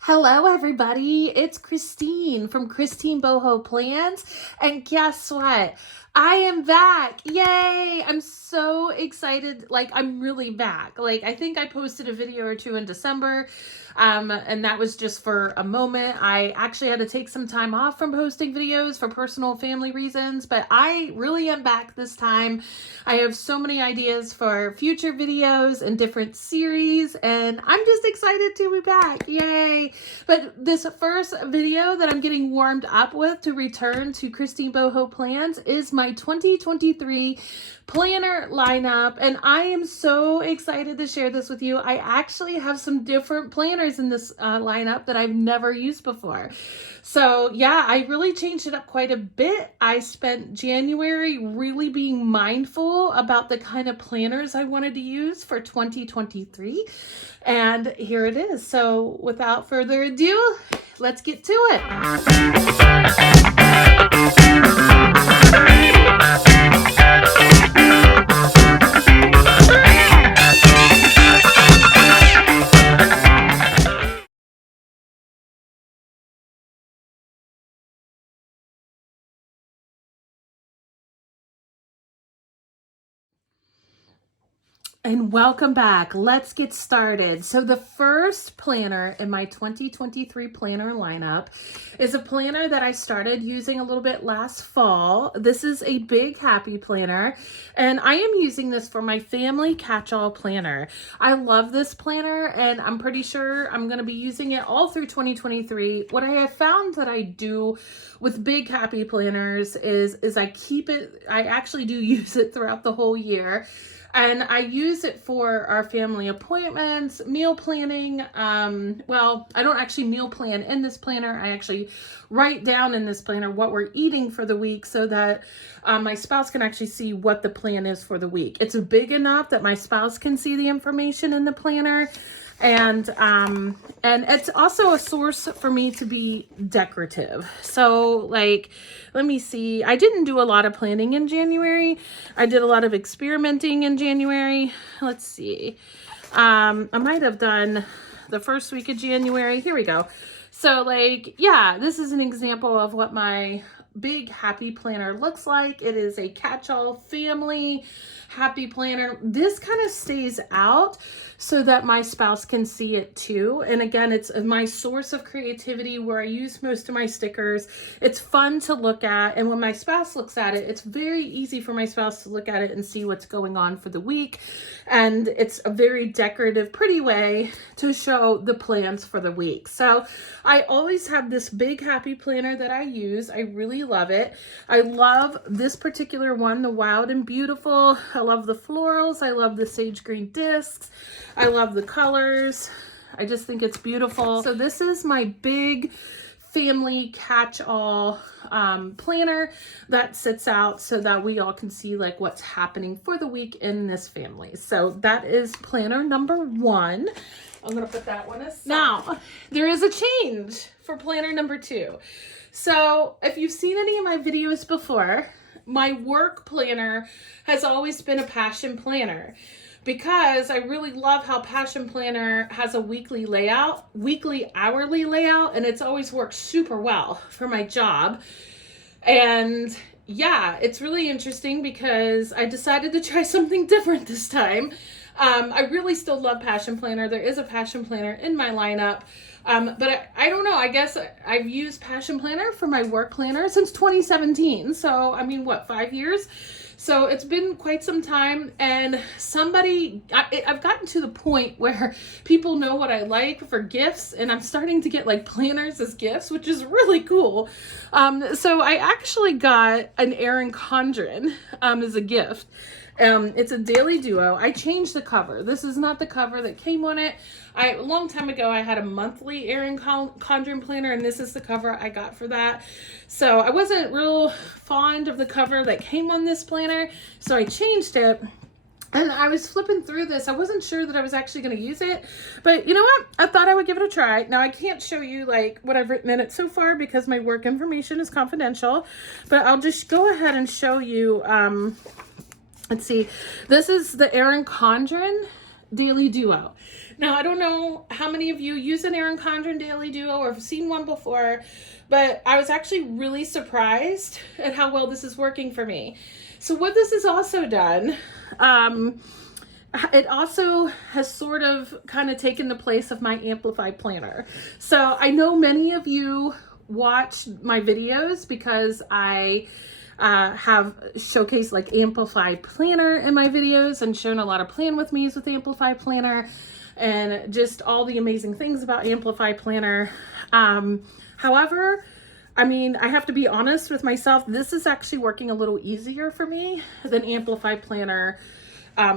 Hello, everybody. It's Christine from Christine Boho Plans. And guess what? I am back. Yay! I'm so excited. Like, I'm really back. Like, I think I posted a video or two in December, and that was just for a moment. I actually had to take some time off from posting videos for personal family reasons, but I really am back this time. I have so many ideas for future videos and different series, and I'm just excited to be back. Yay! But this first video that I'm getting warmed up with to return to Christine Boho Plans is my 2023 planner lineup, and I am so excited to share this with you. I actually have some different planners in this lineup that I've never used before. So yeah, I really changed it up quite a bit. I spent January really being mindful about the kind of planners I wanted to use for 2023. And here it is. So without further ado, let's get to it. And welcome back. Let's get started. So the first planner in my 2023 planner lineup is a planner that I started using a little bit last fall. This is a Big Happy planner, and I am using this for my family catch-all planner. I love this planner, and I'm pretty sure I'm going to be using it all through 2023. What I have found that I do with Big Happy planners is I actually do use it throughout the whole year. And I use it for our family appointments, meal planning. Well, I don't actually meal plan in this planner. I actually write down in this planner what we're eating for the week so that my spouse can actually see what the plan is for the week. It's big enough that my spouse can see the information in the planner. And it's also a source for me to be decorative. So like, let me see. I didn't do a lot of planning in January. I did a lot of experimenting in January. Let's see. I might have done the first week of January. Here we go. So like, yeah, this is an example of what my Big Happy planner looks like. It is a catch-all family happy planner. This kind of stays out so that my spouse can see it too. And again, it's my source of creativity where I use most of my stickers. It's fun to look at. And when my spouse looks at it, it's very easy for my spouse to look at it and see what's going on for the week. And it's a very decorative, pretty way to show the plans for the week. So I always have this Big Happy planner that I use. I really love it. I love this particular one, the Wild and Beautiful. I love the florals. I love the sage green discs. I love the colors. I just think it's beautiful. So this is my big family catch-all planner that sits out so that we all can see like what's happening for the week in this family. So that is planner number one. I'm gonna put that one aside. Now, there is a change for planner number two. So if you've seen any of my videos before, my work planner has always been a Passion planner because I really love how Passion Planner has a weekly hourly layout, and it's always worked super well for my job. And yeah, it's really interesting because I decided to try something different this time. I really still love Passion Planner. There is a Passion Planner in my lineup. But I don't know, I guess I've used Passion Planner for my work planner since 2017. So, I mean, what, 5 years? So it's been quite some time, and I've gotten to the point where people know what I like for gifts, and I'm starting to get like planners as gifts, which is really cool. So I actually got an Erin Condren as a gift. It's a daily duo. I changed the cover. This is not the cover that came on it. A long time ago, I had a monthly Erin Condren planner, and this is the cover I got for that. So I wasn't real fond of the cover that came on this planner, so I changed it. And I was flipping through this. I wasn't sure that I was actually going to use it, but you know what? I thought I would give it a try. Now I can't show you like what I've written in it so far because my work information is confidential, but I'll just go ahead and show you. Let's see. This is the Erin Condren Daily Duo. Now, I don't know how many of you use an Erin Condren Daily Duo or have seen one before, but I was actually really surprised at how well this is working for me. So what this has also done, it also has sort of kind of taken the place of my Amplify planner. So I know many of you watch my videos because I have showcased like Amplify Planner in my videos and shown a lot of plan with me's with Amplify Planner and just all the amazing things about Amplify Planner. However, I mean, I have to be honest with myself, this is actually working a little easier for me than Amplify Planner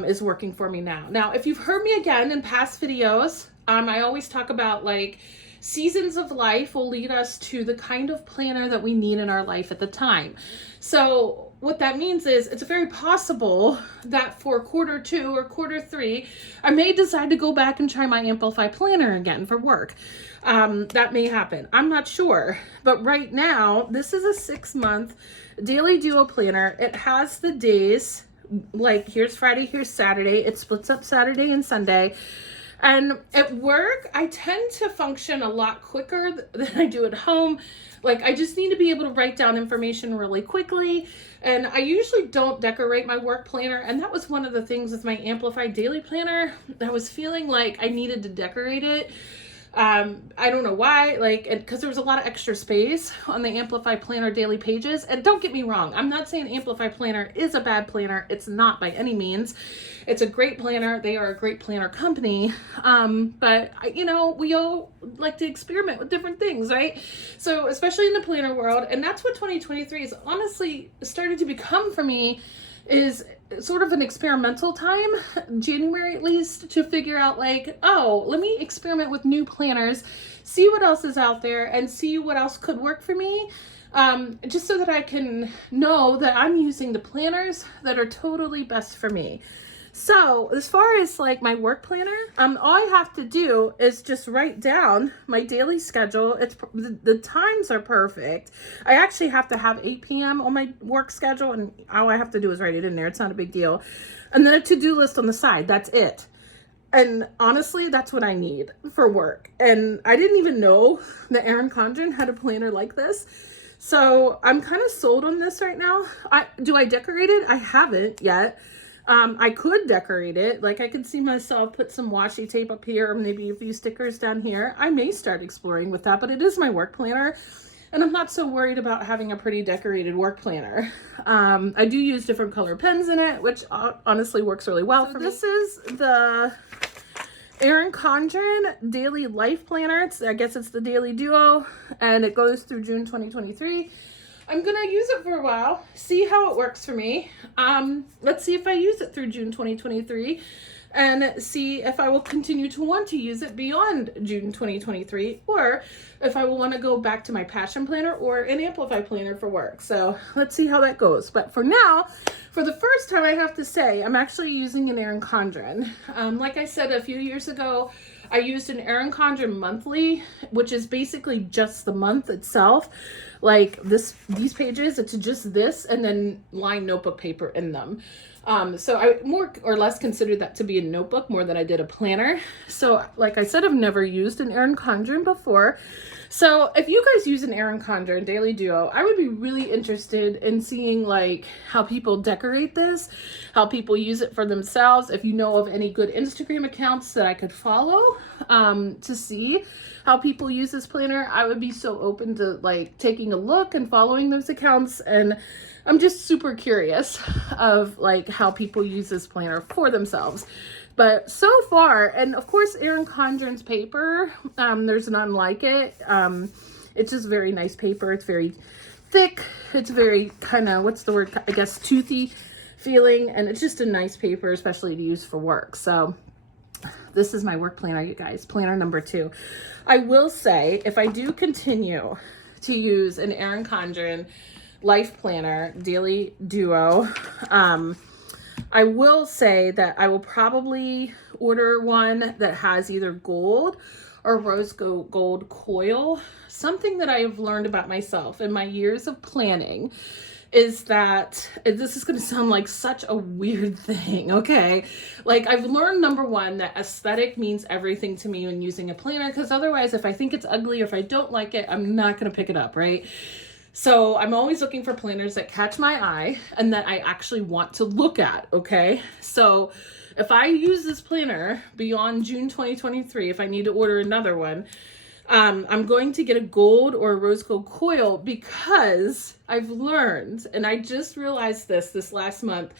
is working for me now. Now, if you've heard me again in past videos, I always talk about like seasons of life will lead us to the kind of planner that we need in our life at the time. So what that means is it's very possible that for Q2 or Q3, I may decide to go back and try my Amplify Planner again for work. That may happen. I'm not sure. But right now, this is a 6-month Daily Duo planner. It has the days, like here's Friday, here's Saturday. It splits up Saturday and Sunday. And at work, I tend to function a lot quicker than I do at home. Like I just need to be able to write down information really quickly. And I usually don't decorate my work planner. And that was one of the things with my Amplify Daily Planner. I was feeling like I needed to decorate it. I don't know why, like, because there was a lot of extra space on the Amplify Planner daily pages. And don't get me wrong, I'm not saying Amplify Planner is a bad planner. It's not by any means. It's a great planner. They are a great planner company. But you know, we all like to experiment with different things, right? So especially in the planner world, and that's what 2023 is honestly started to become for me, is sort of an experimental time, January at least, to figure out like, oh, let me experiment with new planners, see what else is out there and see what else could work for me. Just so that I can know that I'm using the planners that are totally best for me. So as far as like my work planner, all I have to do is just write down my daily schedule. It's the times are perfect. I actually have to have 8 p.m. on my work schedule, and all I have to do is write it in there. It's not a big deal. And then a to-do list on the side. That's it. And honestly, that's what I need for work. And I didn't even know that Erin Condren had a planner like this. So I'm kind of sold on this right now. Do I decorate it? I haven't yet. I could decorate it. Like I could see myself put some washi tape up here, or maybe a few stickers down here. I may start exploring with that, but it is my work planner. And I'm not so worried about having a pretty decorated work planner. I do use different color pens in it, which honestly works really well for me. This is the Erin Condren Daily Life Planner. I guess it's the Daily Duo, and it goes through June 2023. I'm going to use it for a while, see how it works for me. Let's see if I use it through June 2023 and see if I will continue to want to use it beyond June 2023, or if I will want to go back to my Passion Planner or an Amplify Planner for work. So let's see how that goes. But for now, for the first time, I have to say, I'm actually using an Erin Condren. Like I said a few years ago, I used an Erin Condren monthly, which is basically just the month itself. Like these pages, it's just this and then lined notebook paper in them. So I more or less considered that to be a notebook more than I did a planner. So like I said, I've never used an Erin Condren before. So if you guys use an Erin Condren Daily Duo, I would be really interested in seeing like how people decorate this, how people use it for themselves. If you know of any good Instagram accounts that I could follow to see how people use this planner, I would be so open to like taking a look and following those accounts. And I'm just super curious of like how people use this planner for themselves. But so far, and of course, Erin Condren's paper, there's none like it. It's just very nice paper. It's very thick. It's very kind of, what's the word? I guess toothy feeling. And it's just a nice paper, especially to use for work. So this is my work planner, you guys, planner number 2. I will say, if I do continue to use an Erin Condren Life Planner Daily Duo, I will say that I will probably order one that has either gold or rose gold coil. Something that I have learned about myself in my years of planning is that this is going to sound like such a weird thing, okay? Like, I've learned, number one, that aesthetic means everything to me when using a planner, because otherwise, if I think it's ugly or if I don't like it, I'm not going to pick it up, right? So I'm always looking for planners that catch my eye and that I actually want to look at, okay? So if I use this planner beyond June 2023, if I need to order another one, I'm going to get a gold or a rose gold coil, because I've learned, and I just realized this last month,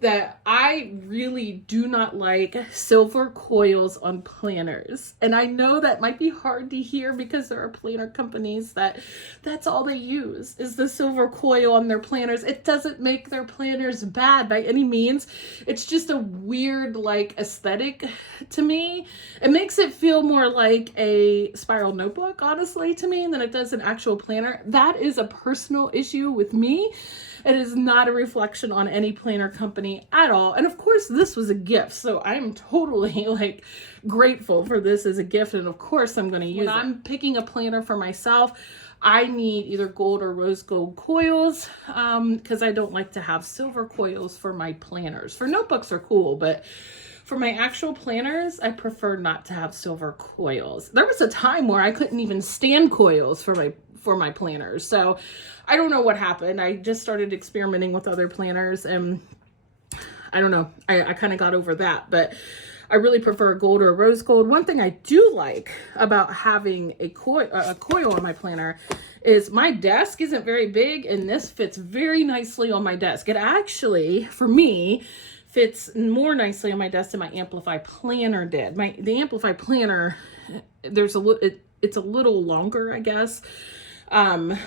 that I really do not like silver coils on planners. And I know that might be hard to hear, because there are planner companies that's all they use is the silver coil on their planners. It doesn't make their planners bad by any means. It's just a weird, like, aesthetic to me. It makes it feel more like a spiral notebook, honestly, to me, than it does an actual planner. That is a personal issue with me. It is not a reflection on any planner company at all. And of course, this was a gift, so I'm totally like grateful for this as a gift. And of course, I'm going to use it. When I'm picking a planner for myself, I need either gold or rose gold coils, because I don't like to have silver coils for my planners. For notebooks are cool, but for my actual planners, I prefer not to have silver coils. There was a time where I couldn't even stand coils for my planners. So I don't know what happened. I just started experimenting with other planners, and I don't know. I kind of got over that, but I really prefer a gold or a rose gold. One thing I do like about having a coil on my planner is my desk isn't very big, and this fits very nicely on my desk. It actually, for me, fits more nicely on my desk than my Amplify planner did. The Amplify planner, it's a little longer, I guess. And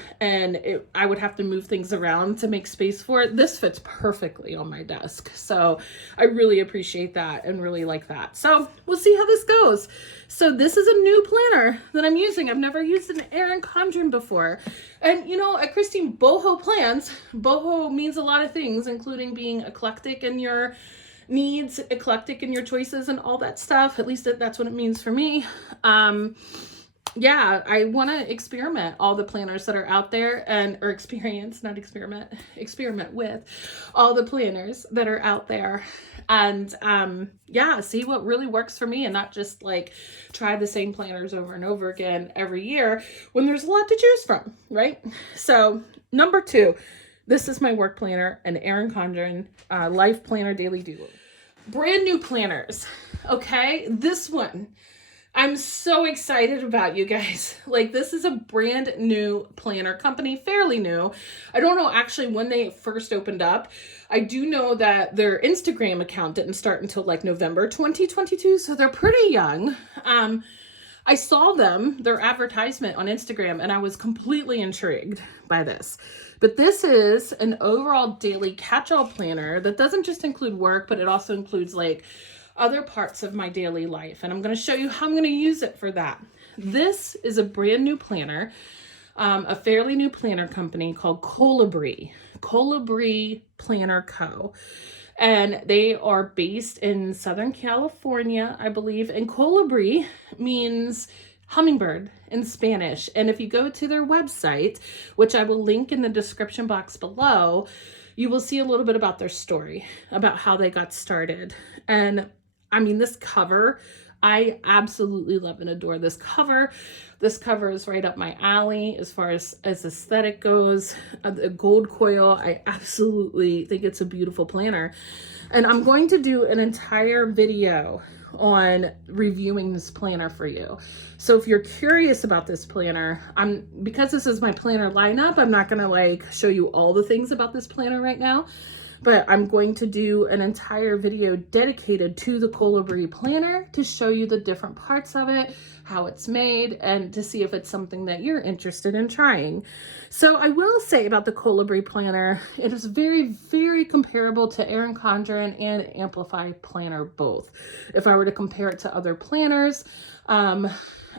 I would have to move things around to make space for it. This fits perfectly on my desk. So I really appreciate that and really like that. So we'll see how this goes. So this is a new planner that I'm using. I've never used an Erin Condren before. And you know, at Christine Boho Plans, boho means a lot of things, including being eclectic in your needs, eclectic in your choices and all that stuff. At least that's what it means for me. Yeah, I want to experiment all the planners that are out there, or experiment with all the planners that are out there, and yeah, see what really works for me, and not just like try the same planners over and over again every year when there's a lot to choose from, right? So number 2, this is my work planner, an Erin Condren Life Planner Daily Duo. Brand new planners, okay? This one I'm so excited about, you guys. Like, this is a brand new planner company, fairly new. I don't know actually when they first opened up. I do know that their Instagram account didn't start until like November 2022, so they're pretty young. I saw their advertisement on Instagram, and I was completely intrigued by this. But this is an overall daily catch-all planner that doesn't just include work, but it also includes like other parts of my daily life. And I'm going to show you how I'm going to use it for that. This is a brand new planner, a fairly new planner company called Colibri Planner Co. And they are based in Southern California, I believe. And Colibri means hummingbird in Spanish. And if you go to their website, which I will link in the description box below, you will see a little bit about their story, about how they got started. And I mean, this cover, I absolutely love and adore this cover. This cover is right up my alley as far as aesthetic goes. The gold coil, I absolutely think it's a beautiful planner. And I'm going to do an entire video on reviewing this planner for you. So if you're curious about this planner, because this is my planner lineup, I'm not gonna like show you all the things about this planner right now, but I'm going to do an entire video dedicated to the Colibri planner to show you the different parts of it, how it's made, and to see if it's something that you're interested in trying. So I will say about the Colibri planner, it is very, very comparable to Erin Condren and Amplify planner both. If I were to compare it to other planners,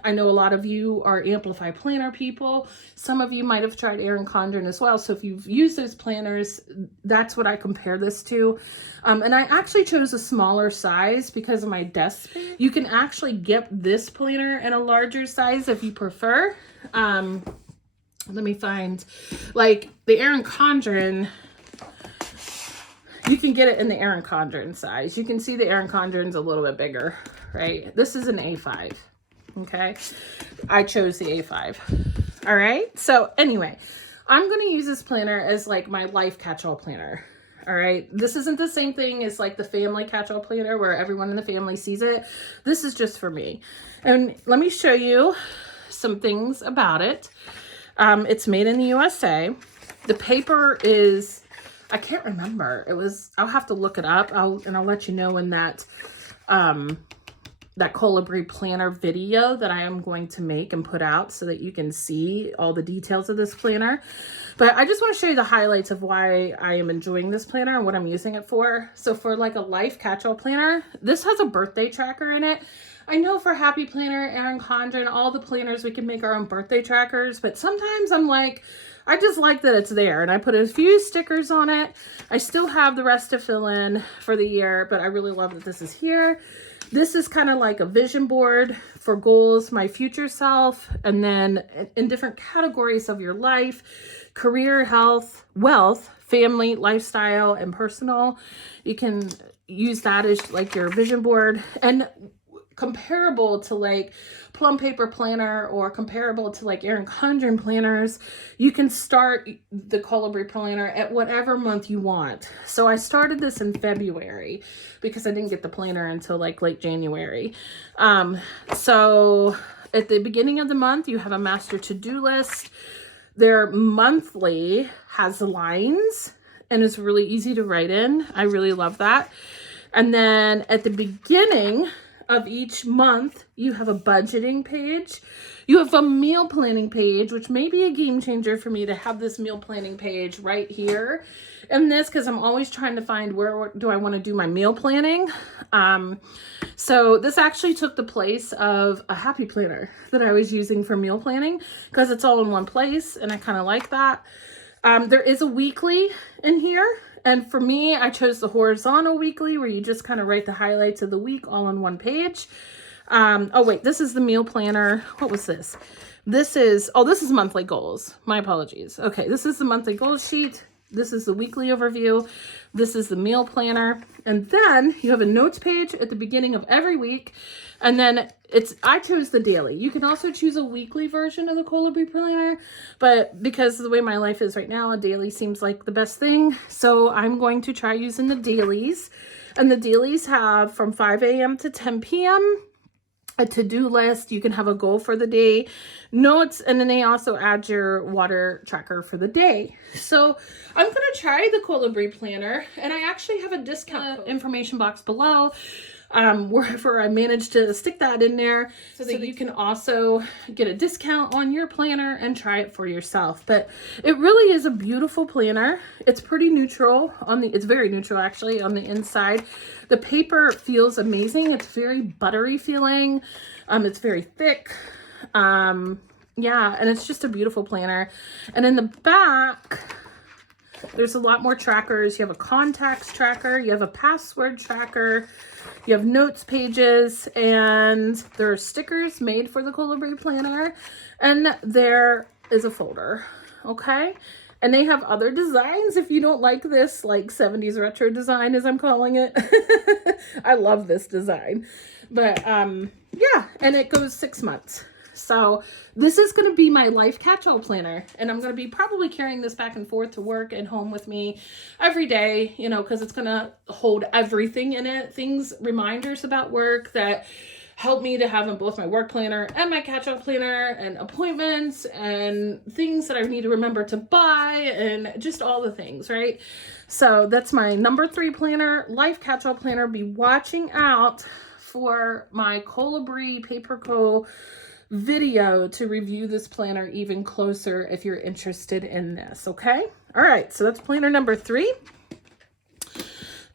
I know a lot of you are Amplify planner people. Some of you might have tried Erin Condren as well. So if you've used those planners, that's what I compare this to. And I actually chose a smaller size because of my desk space. You can actually get this planner in a larger size if you prefer. let me find, like the Erin Condren, you can get it in the Erin Condren size. You can see the Erin Condren's a little bit bigger, right? This is an A5, okay? I chose the A5, all right? So anyway, I'm gonna use this planner as like my life catch-all planner, all right? This isn't the same thing as like the family catch-all planner where everyone in the family sees it. This is just for me. And let me show you some things about it. It's made in the USA. The paper is, I can't remember. I'll have to look it up. I'll let you know in that Colibri planner video that I am going to make and put out so that you can see all the details of this planner. But I just want to show you the highlights of why I am enjoying this planner and what I'm using it for. So for like a life catch-all planner, this has a birthday tracker in it. I know for Happy Planner, Erin Condren, all the planners, we can make our own birthday trackers, but sometimes I'm like, I just like that it's there, and I put a few stickers on it. I still have the rest to fill in for the year, but I really love that this is here. This is kind of like a vision board for goals, my future self, and then in different categories of your life, career, health, wealth, family, lifestyle, and personal. You can use that as like your vision board. And comparable to like Plum Paper Planner or comparable to like Erin Condren planners, you can start the Colibri planner at whatever month you want. So I started this in February because I didn't get the planner until like late January. So at the beginning of the month, you have a master to-do list. Their monthly has lines and it's really easy to write in. I really love that. And then at the beginning of each month, you have a budgeting page. You have a meal planning page, which may be a game changer for me to have this meal planning page right here. And this, because I'm always trying to find where do I want to do my meal planning. So this actually took the place of a Happy Planner that I was using for meal planning because it's all in one place and I kind of like that. There is a weekly in here. And for me, I chose the horizontal weekly where you just kind of write the highlights of the week all on one page. Oh wait, this is the meal planner. What was this? This is monthly goals. My apologies. Okay, this is the monthly goals sheet. This is the weekly overview. This is the meal planner. And then you have a notes page at the beginning of every week. And then I chose the daily. You can also choose a weekly version of the Colibri planner, but because of the way my life is right now, a daily seems like the best thing. So I'm going to try using the dailies. And the dailies have from 5 a.m. to 10 p.m. a to-do list. You can have a goal for the day, notes, and then they also add your water tracker for the day. So I'm going to try the Colibri planner, and I actually have a discount information box below wherever I managed to stick that in there so that you can also get a discount on your planner and try it for yourself. But it really is a beautiful planner. It's pretty neutral it's very neutral actually on the inside. The paper feels amazing. It's very buttery feeling. It's very thick. Yeah, and it's just a beautiful planner. And in the back, there's a lot more trackers. You have a contacts tracker, you have a password tracker, you have notes pages, and there are stickers made for the Colibri planner, and there is a folder, okay? And they have other designs if you don't like this like 70s retro design, as I'm calling it. I love this design. But yeah, and it goes 6 months. So this is going to be my life catch-all planner, and I'm going to be probably carrying this back and forth to work and home with me every day, you know, because it's going to hold everything in it, reminders about work that help me to have in both my work planner and my catch-all planner, and appointments and things that I need to remember to buy and just all the things, right? So that's my number 3 planner, life catch-all planner. Be watching out for my Colibri Paper Co. video to review this planner even closer if you're interested in this, okay? All right, so that's planner number 3.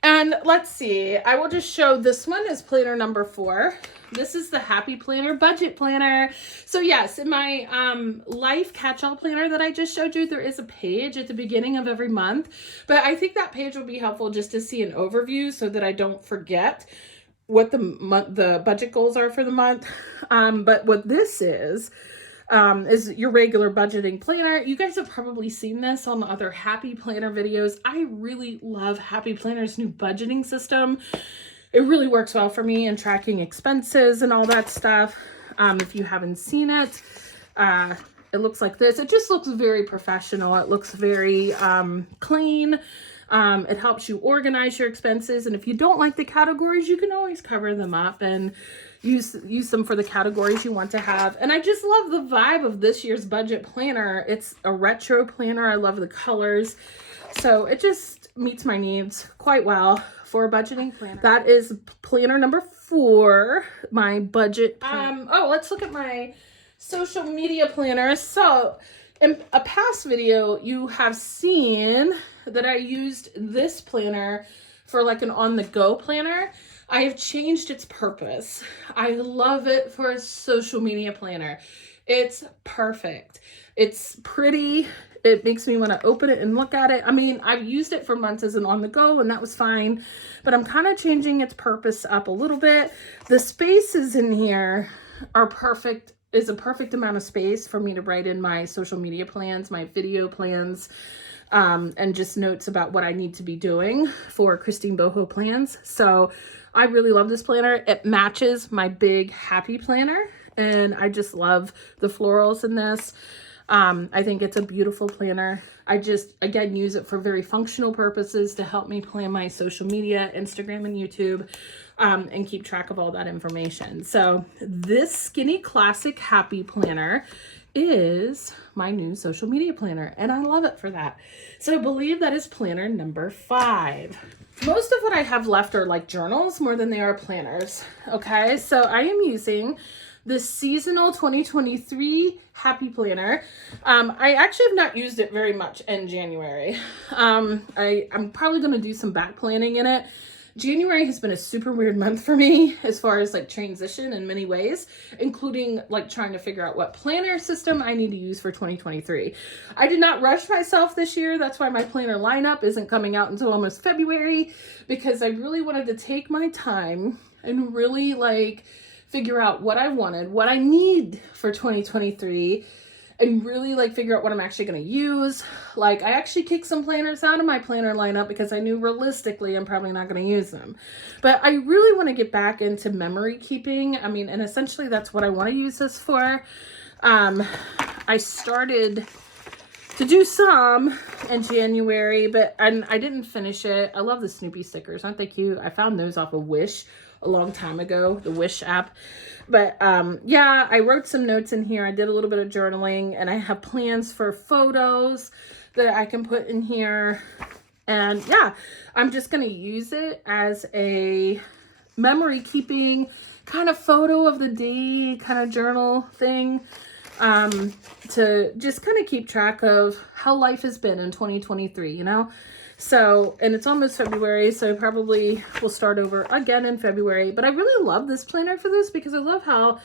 And let's see, I will just show this one as planner number 4. This is the Happy Planner Budget Planner. So yes, in my life catch-all planner that I just showed you, there is a page at the beginning of every month, but I think that page will be helpful just to see an overview so that I don't forget what the budget goals are for the month. But what this is, is your regular budgeting planner. You guys have probably seen this on the other Happy Planner videos. I really love Happy Planner's new budgeting system. It really works well for me in tracking expenses and all that stuff. If you haven't seen it, it looks like this. It just looks very professional. It looks very clean. It helps you organize your expenses. And if you don't like the categories, you can always cover them up and use them for the categories you want to have. And I just love the vibe of this year's budget planner. It's a retro planner. I love the colors. So it just meets my needs quite well for a budgeting planner. That is planner number 4, my budget. Oh, let's look at my social media planner. So in a past video, you have seen that I used this planner for like an on-the-go planner. I have changed its purpose. I love it for a social media planner. It's perfect. It's pretty. It makes me want to open it and look at it. I mean, I've used it for months as an on-the-go and that was fine, but I'm kind of changing its purpose up a little bit. The spaces in here are perfect, is a perfect amount of space for me to write in my social media plans, my video plans, and just notes about what I need to be doing for Christine Boho plans. So I really love this planner. It matches my big Happy Planner, and I just love the florals in this. I think it's a beautiful planner. I just, again, use it for very functional purposes to help me plan my social media, Instagram and YouTube, and keep track of all that information. So this Skinny Classic Happy Planner is my new social media planner, and I love it for that. So I believe that is planner number 5. Most of what I have left are like journals more than they are planners. Okay, so I am using the seasonal 2023 Happy Planner. I actually have not used it very much in January. I'm probably going to do some back planning in it. January has been a super weird month for me as far as like transition in many ways, including like trying to figure out what planner system I need to use for 2023. I did not rush myself this year. That's why my planner lineup isn't coming out until almost February, because I really wanted to take my time and really like figure out what I wanted, what I need for 2023, and really like figure out what I'm actually going to use. Like I actually kicked some planners out of my planner lineup because I knew realistically I'm probably not going to use them. But I really want to get back into memory keeping. I mean, and essentially that's what I want to use this for. I started to do some in January, but I didn't finish it. I love the Snoopy stickers. Aren't they cute? I found those off of Wish a long time ago, the Wish app. But yeah, I wrote some notes in here. I did a little bit of journaling, and I have plans for photos that I can put in here. And yeah, I'm just going to use it as a memory keeping kind of photo of the day kind of journal thing, to just kind of keep track of how life has been in 2023, you know? So, and it's almost February, so I probably will start over again in February. But I really love this planner for this because I love how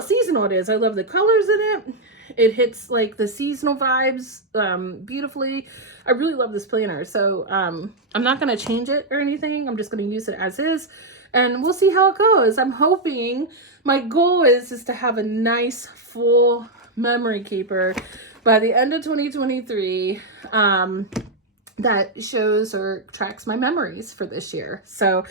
seasonal it is. I love the colors in it. It hits like the seasonal vibes beautifully. I really love this planner. So I'm not going to change it or anything. I'm just going to use it as is. And we'll see how it goes. I'm hoping, my goal is to have a nice full memory keeper by the end of 2023. That shows or tracks my memories for this year. So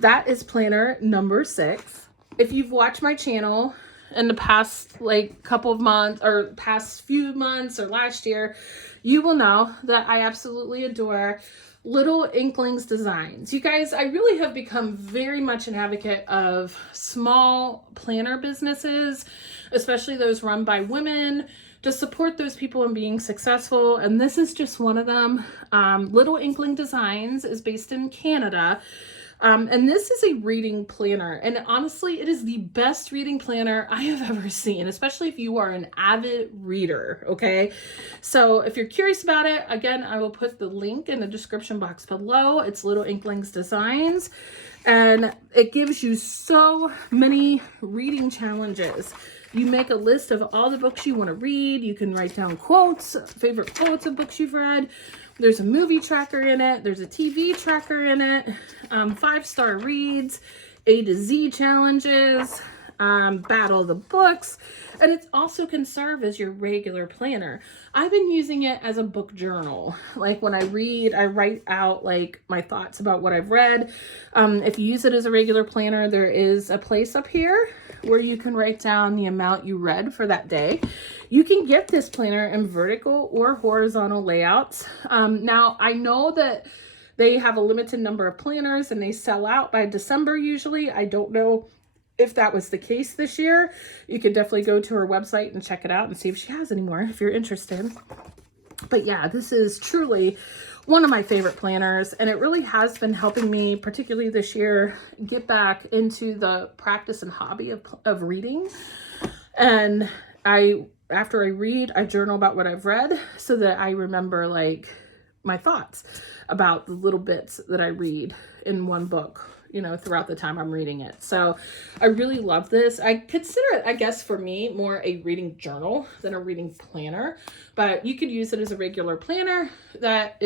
that is planner number 6. If you've watched my channel in the past like couple of months or past few months or last year, you will know that I absolutely adore Little Inklings Designs. You guys, I really have become very much an advocate of small planner businesses, especially those run by women, to support those people in being successful. And this is just one of them. Little Inkling Designs is based in Canada. And this is a reading planner. And honestly, it is the best reading planner I have ever seen, especially if you are an avid reader, okay? So if you're curious about it, again, I will put the link in the description box below. It's Little Inklings Designs. And it gives you so many reading challenges. You make a list of all the books you want to read. You can write down quotes, favorite quotes of books you've read. There's a movie tracker in it. There's a TV tracker in it. 5-star reads, A to Z challenges. Battle of the Books, and it also can serve as your regular planner. I've been using it as a book journal. Like when I read, I write out like my thoughts about what I've read. If you use it as a regular planner, there is a place up here where you can write down the amount you read for that day. You can get this planner in vertical or horizontal layouts. Now, I know that they have a limited number of planners and they sell out by December usually. I don't know if that was the case this year. You can definitely go to her website and check it out and see if she has any more if you're interested. But yeah, this is truly one of my favorite planners, and it really has been helping me, particularly this year, get back into the practice and hobby of reading. And after I read, I journal about what I've read so that I remember like my thoughts about the little bits that I read in one book, you know, throughout the time I'm reading it. So I really love this. I consider it, I guess, for me, more a reading journal than a reading planner, but you could use it as a regular planner that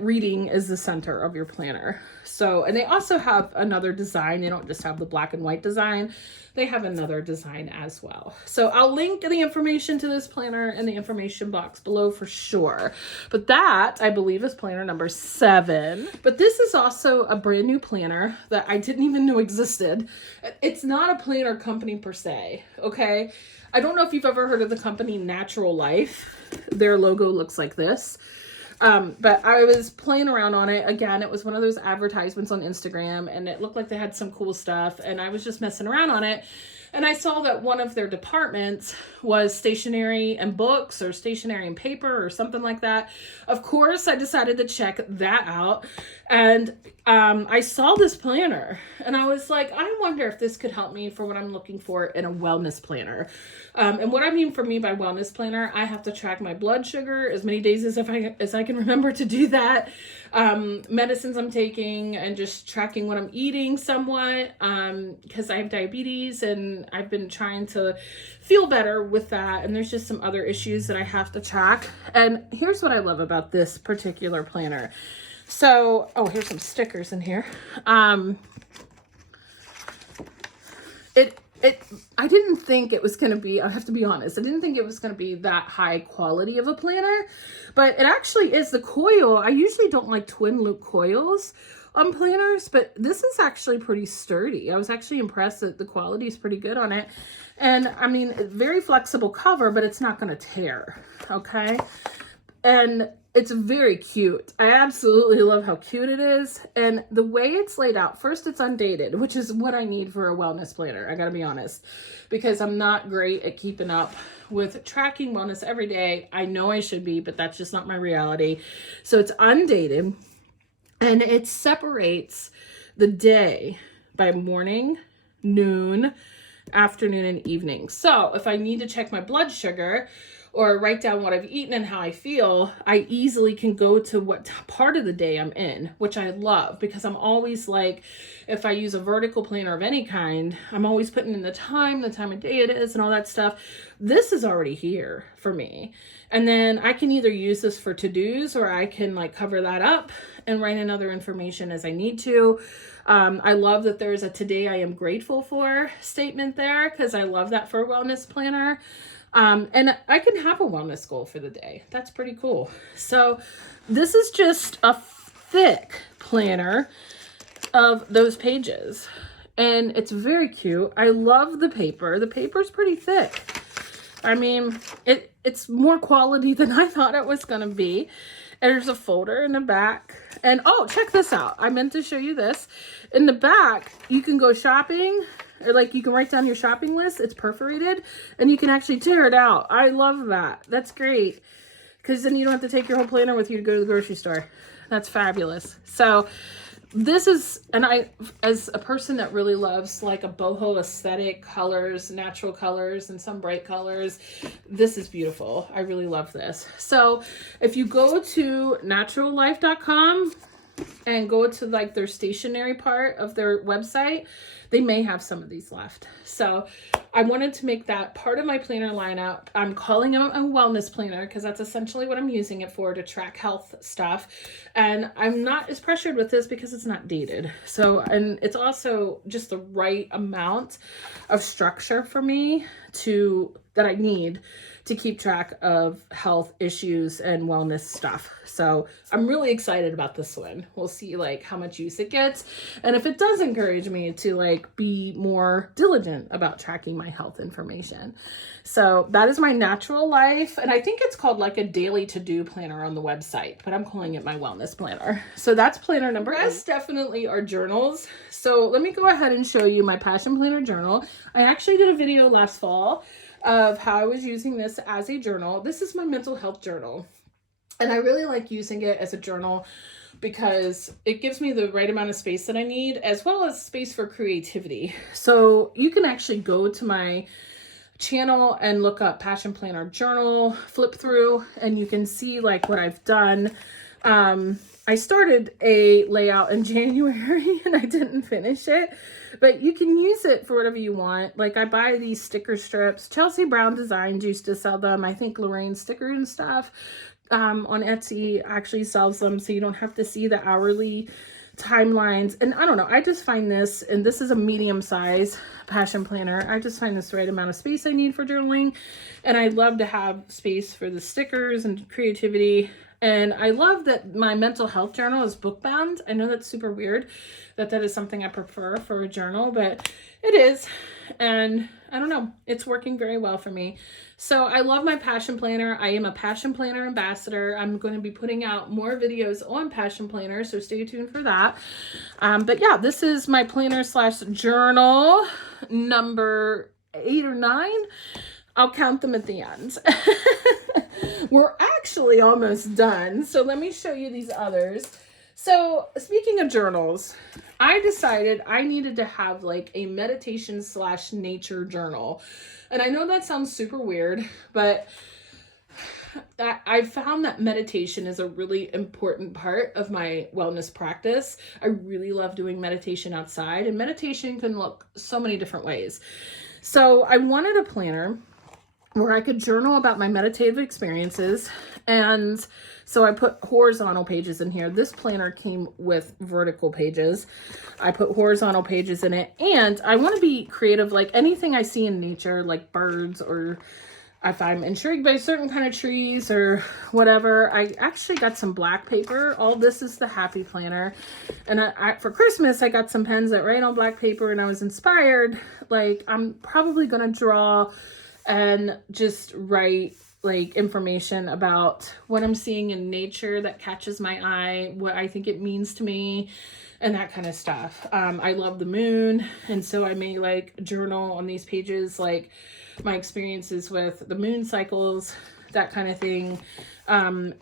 reading is the center of your planner. So, and they also have another design. They don't just have the black and white design. They have another design as well. So I'll link the information to this planner in the information box below for sure. But that, I believe, is planner number 7. But this is also a brand new planner that I didn't even know existed. It's not a planner company per se, okay? I don't know if you've ever heard of the company Natural Life. Their logo looks like this. But I was playing around on it. Again, it was one of those advertisements on Instagram, and it looked like they had some cool stuff, and I was just messing around on it. And I saw that one of their departments was stationery and books, or stationery and paper, or something like that. Of course, I decided to check that out. And I saw this planner, and I was like, I wonder if this could help me for what I'm looking for in a wellness planner. And what I mean for me by wellness planner, I have to track my blood sugar as many days as I can remember to do that. Medicines I'm taking, and just tracking what I'm eating somewhat, because I have diabetes and I've been trying to feel better with that. And there's just some other issues that I have to track. And here's what I love about this particular planner. So, oh, here's some stickers in here. I didn't think it was going to be, I have to be honest, I didn't think it was going to be that high quality of a planner, but it actually is. The coil, I usually don't like twin loop coils on planners, but this is actually pretty sturdy. I was actually impressed that the quality is pretty good on it. And I mean, very flexible cover, but it's not going to tear, okay? And it's very cute. I absolutely love how cute it is. And the way it's laid out, first, it's undated, which is what I need for a wellness planner. I gotta be honest, because I'm not great at keeping up with tracking wellness every day. I know I should be, but that's just not my reality. So it's undated, and it separates the day by morning, noon, afternoon, and evening. So if I need to check my blood sugar, or write down what I've eaten and how I feel, I easily can go to what part of the day I'm in, which I love, because I'm always like, if I use a vertical planner of any kind, I'm always putting in the time of day it is, and all that stuff. This is already here for me. And then I can either use this for to-dos, or I can like cover that up and write in other information as I need to. I love that there's a today I am grateful for statement there, because I love that for a wellness planner. And I can have a wellness goal for the day. That's pretty cool. So this is just a thick planner of those pages, and it's very cute. I love the paper. The paper's pretty thick. I mean, it's more quality than I thought it was going to be. And there's a folder in the back. And oh, check this out. I meant to show you this. In the back, you can go shopping, or like you can write down your shopping list. It's perforated, and you can actually tear it out. I love that. That's great, because then you don't have to take your whole planner with you to go to the grocery store. That's fabulous. So this is, and I, as a person that really loves like a boho aesthetic, colors, natural colors, and some bright colors, this is beautiful. I really love this. So if you go to naturallife.com and go to like their stationery part of their website, they may have some of these left. So I wanted to make that part of my planner lineup. I'm calling it a wellness planner because that's essentially what I'm using it for, to track health stuff. And I'm not as pressured with this because it's not dated. So, and it's also just the right amount of structure for me that I need to keep track of health issues and wellness stuff. So I'm really excited about this one. We'll see like how much use it gets. And if it does encourage me to like be more diligent about tracking my health information. So that is my natural life. And I think it's called like a daily to-do planner on the website, but I'm calling it my wellness planner. So that's planner number 8. Rest definitely are journals. So let me go ahead and show you my Passion Planner journal. I actually did a video last fall of how I was using this as a journal. This is my mental health journal. And I really like using it as a journal because it gives me the right amount of space that I need, as well as space for creativity. So you can actually go to my channel and look up Passion Planner journal, flip through, and you can see like what I've done. I started a layout in January and I didn't finish it, but you can use it for whatever you want. Like I buy these sticker strips. Chelsea Brown Designs used to sell them. I think Lorraine Sticker and stuff on Etsy actually sells them, so you don't have to see the hourly timelines. And I don't know, I just find this, and this is a medium size Passion Planner, I just find this the right amount of space I need for journaling. And I love to have space for the stickers and creativity. And I love that my mental health journal is book bound. I know that's super weird that is something I prefer for a journal, but it is. And I don't know, it's working very well for me. So I love my Passion Planner. I am a Passion Planner ambassador. I'm going to be putting out more videos on Passion Planner, so stay tuned for that. But yeah, this is my planner / journal number 8 or 9. I'll count them at the end. We're actually almost done. So let me show you these others. So speaking of journals, I decided I needed to have like a meditation / nature journal. And I know that sounds super weird, but I found that meditation is a really important part of my wellness practice. I really love doing meditation outside, and meditation can look so many different ways. So I wanted a planner where I could journal about my meditative experiences. And so I put horizontal pages in here. This planner came with vertical pages. I put horizontal pages in it. And I want to be creative, like anything I see in nature, like birds, or if I'm intrigued by certain kind of trees or whatever. I actually got some black paper. All this is the Happy Planner. And for Christmas, I got some pens that write on black paper, and I was inspired. Like, I'm probably going to draw and just write like information about what I'm seeing in nature that catches my eye, what I think it means to me, and that kind of stuff. I love the moon, and so I may like journal on these pages like my experiences with the moon cycles, that kind of thing.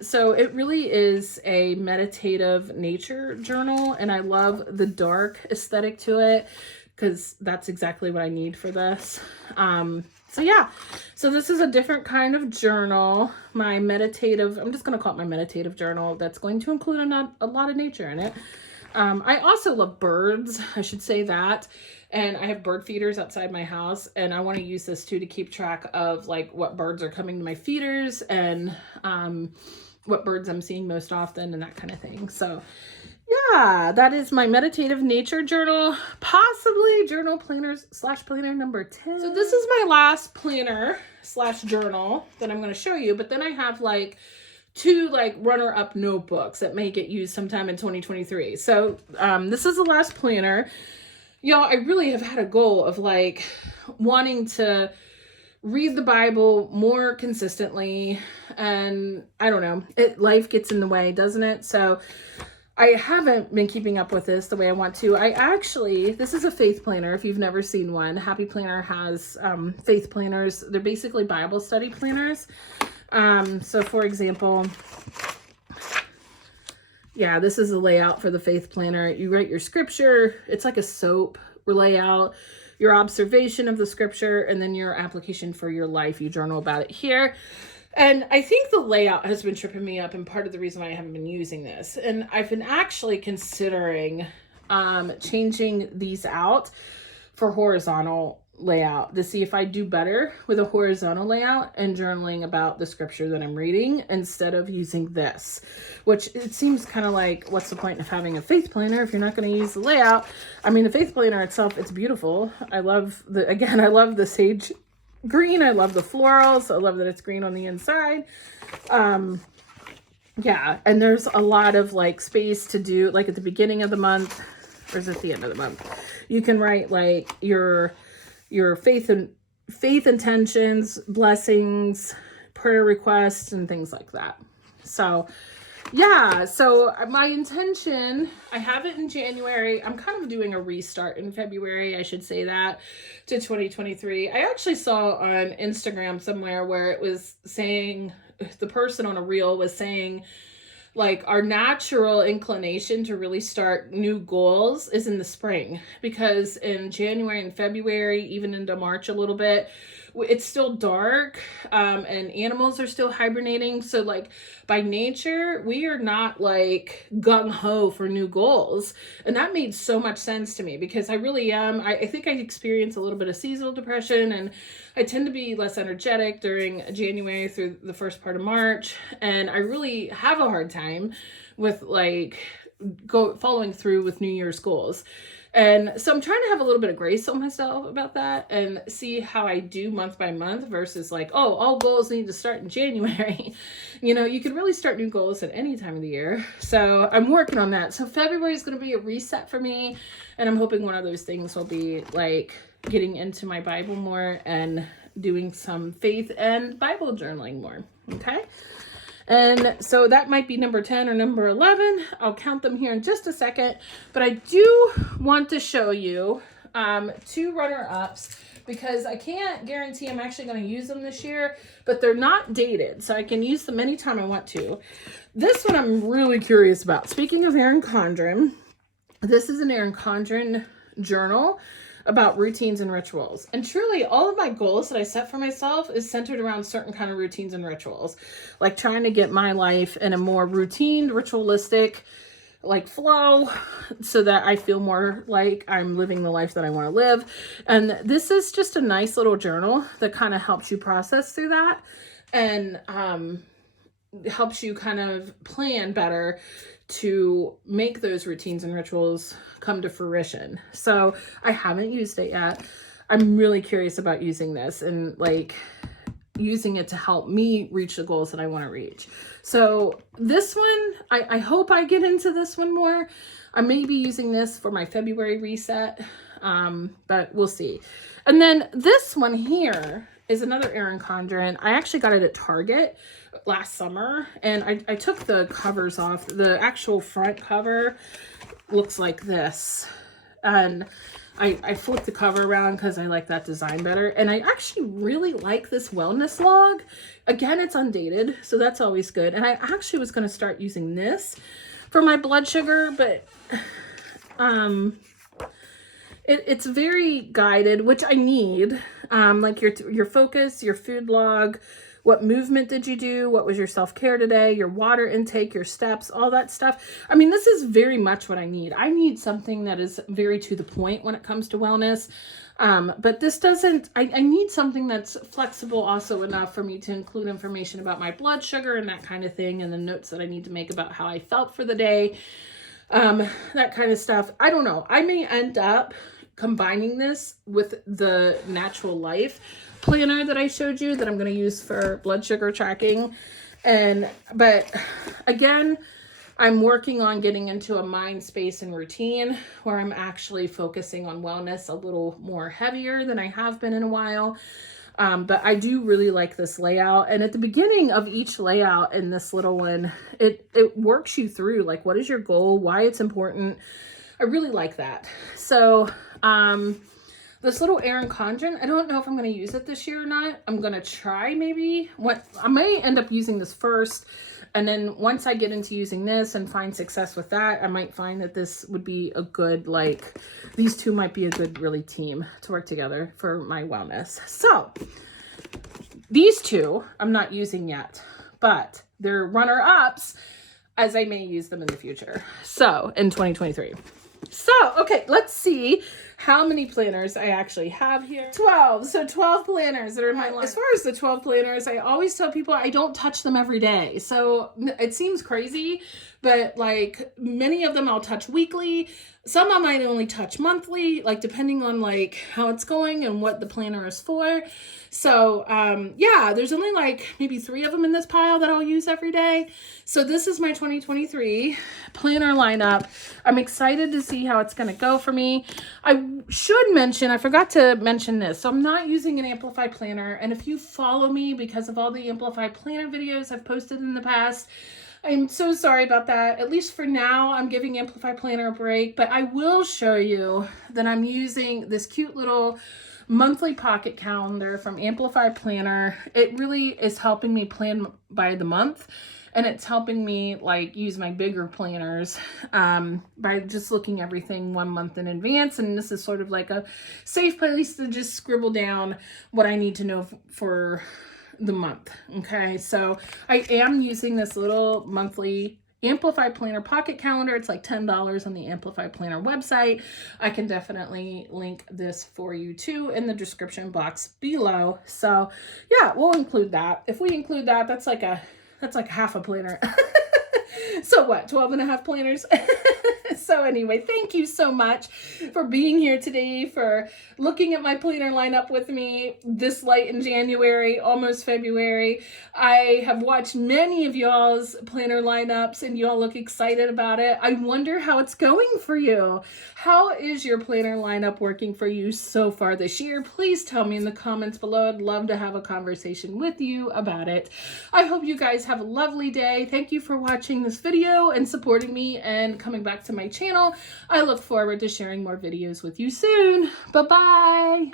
So it really is a meditative nature journal, and I love the dark aesthetic to it because that's exactly what I need for this. So yeah, so this is a different kind of journal, my meditative, I'm just going to call it my meditative journal, that's going to include a lot of nature in it. I also love birds, I should say that, and I have bird feeders outside my house, and I want to use this too to keep track of like what birds are coming to my feeders, and what birds I'm seeing most often, and that kind of thing. So yeah, that is my meditative nature journal, possibly journal planners / planner number 10. So this is my last planner / journal that I'm going to show you, but then I have like 2 like runner-up notebooks that may get used sometime in 2023. So this is the last planner. Y'all, I really have had a goal of like wanting to read the Bible more consistently, and I don't know, life gets in the way, doesn't it? So I haven't been keeping up with this the way I want to. This is a faith planner if you've never seen one. Happy Planner has faith planners. They're basically Bible study planners. So for example, yeah, this is the layout for the faith planner. You write your scripture. It's like a SOAP layout, your observation of the scripture, and then your application for your life. You journal about it here. And I think the layout has been tripping me up, and part of the reason why I haven't been using this. And I've been actually considering changing these out for horizontal layout to see if I do better with a horizontal layout and journaling about the scripture that I'm reading instead of using this, which it seems kind of like, what's the point of having a faith planner if you're not going to use the layout? I mean, the faith planner itself, it's beautiful. I love I love the sage green. I love the florals. I love that it's green on the inside. Yeah. And there's a lot of like space to do, like at the beginning of the month, or is it the end of the month? You can write like your faith intentions, blessings, prayer requests, and things like that. So yeah, so my intention, I have it in January. I'm kind of doing a restart in February, I should say that, to 2023. I actually saw on Instagram somewhere where it was saying, the person on a reel was saying, like, our natural inclination to really start new goals is in the spring, because in January and February, even into March a little bit, it's still dark, and animals are still hibernating. So like by nature, we are not like gung-ho for new goals. And that made so much sense to me, because I really am. I think I experience a little bit of seasonal depression, and I tend to be less energetic during January through the first part of March. And I really have a hard time with like following through with New Year's goals. And so I'm trying to have a little bit of grace on myself about that and see how I do month by month versus like, oh, all goals need to start in January. You know, you can really start new goals at any time of the year. So I'm working on that. So February is going to be a reset for me. And I'm hoping one of those things will be like getting into my Bible more and doing some faith and Bible journaling more. Okay. And so that might be number 10 or number 11. I'll count them here in just a second. But I do want to show you 2 runner-ups, because I can't guarantee I'm actually going to use them this year, but they're not dated, so I can use them anytime I want to. This one I'm really curious about. Speaking of Erin Condren, this is an Erin Condren journal about routines and rituals. And truly, all of my goals that I set for myself is centered around certain kind of routines and rituals, like trying to get my life in a more routine, ritualistic, like flow, so that I feel more like I'm living the life that I want to live. And this is just a nice little journal that kind of helps you process through that, and helps you kind of plan better to make those routines and rituals come to fruition. So I haven't used it yet. I'm really curious about using this and like using it to help me reach the goals that I want to reach. So this one, I hope I get into this one more. I may be using this for my February reset, but we'll see. And then this one here is another Erin Condren. I actually got it at Target last summer, and I took the covers off. The actual front cover looks like this, and I flipped the cover around because I like that design better. And I actually really like this wellness log. Again, it's undated, so that's always good. And I actually was going to start using this for my blood sugar, but it's very guided, which I need. Like your focus, your food log, what movement did you do? What was your self-care today? Your water intake, your steps, all that stuff. I mean, this is very much what I need. I need something that is very to the point when it comes to wellness. But this doesn't, I need something that's flexible also enough for me to include information about my blood sugar and that kind of thing, and the notes that I need to make about how I felt for the day. That kind of stuff. I don't know. I may end up combining this with the Natural Life planner that I showed you that I'm going to use for blood sugar tracking. But again, I'm working on getting into a mind space and routine where I'm actually focusing on wellness a little more heavier than I have been in a while. But I do really like this layout. And at the beginning of each layout in this little one, it works you through like, what is your goal, why it's important. I really like that. So, this little Erin Condren, I don't know if I'm going to use it this year or not. I'm going to try maybe. I may end up using this first. And then once I get into using this and find success with that, I might find that this would be a good, like, these two might be a good really team to work together for my wellness. So these two I'm not using yet, but they're runner-ups as I may use them in the future. So in 2023. So, okay, let's see how many planners I actually have here. 12. So 12 planners that are in my line. As far as the 12 planners, I always tell people I don't touch them every day. So it seems crazy, but like many of them I'll touch weekly. Some I might only touch monthly, like depending on like how it's going and what the planner is for. So yeah, there's only like maybe 3 of them in this pile that I'll use every day. So this is my 2023 planner lineup. I'm excited to see how it's going to go for me. I should mention, I forgot to mention this. So I'm not using an Amplify planner. And if you follow me because of all the Amplify planner videos I've posted in the past, I'm so sorry about that. At least for now, I'm giving Amplify Planner a break, but I will show you that I'm using this cute little monthly pocket calendar from Amplify Planner. It really is helping me plan by the month, and it's helping me like use my bigger planners by just looking everything 1 month in advance. And this is sort of like a safe place to just scribble down what I need to know for the month. Okay, so I am using this little monthly Amplify Planner pocket calendar. It's like $10 on the Amplify Planner website. I can definitely link this for you too in the description box below. So yeah, we'll include that. If we include that, that's like half a planner. So what, 12 and a half planners? So anyway, thank you so much for being here today, for looking at my planner lineup with me this late in January, almost February. I have watched many of y'all's planner lineups and y'all look excited about it. I wonder how it's going for you. How is your planner lineup working for you so far this year? Please tell me in the comments below. I'd love to have a conversation with you about it. I hope you guys have a lovely day. Thank you for watching this video and supporting me and coming back to my channel. I look forward to sharing more videos with you soon. Bye-bye.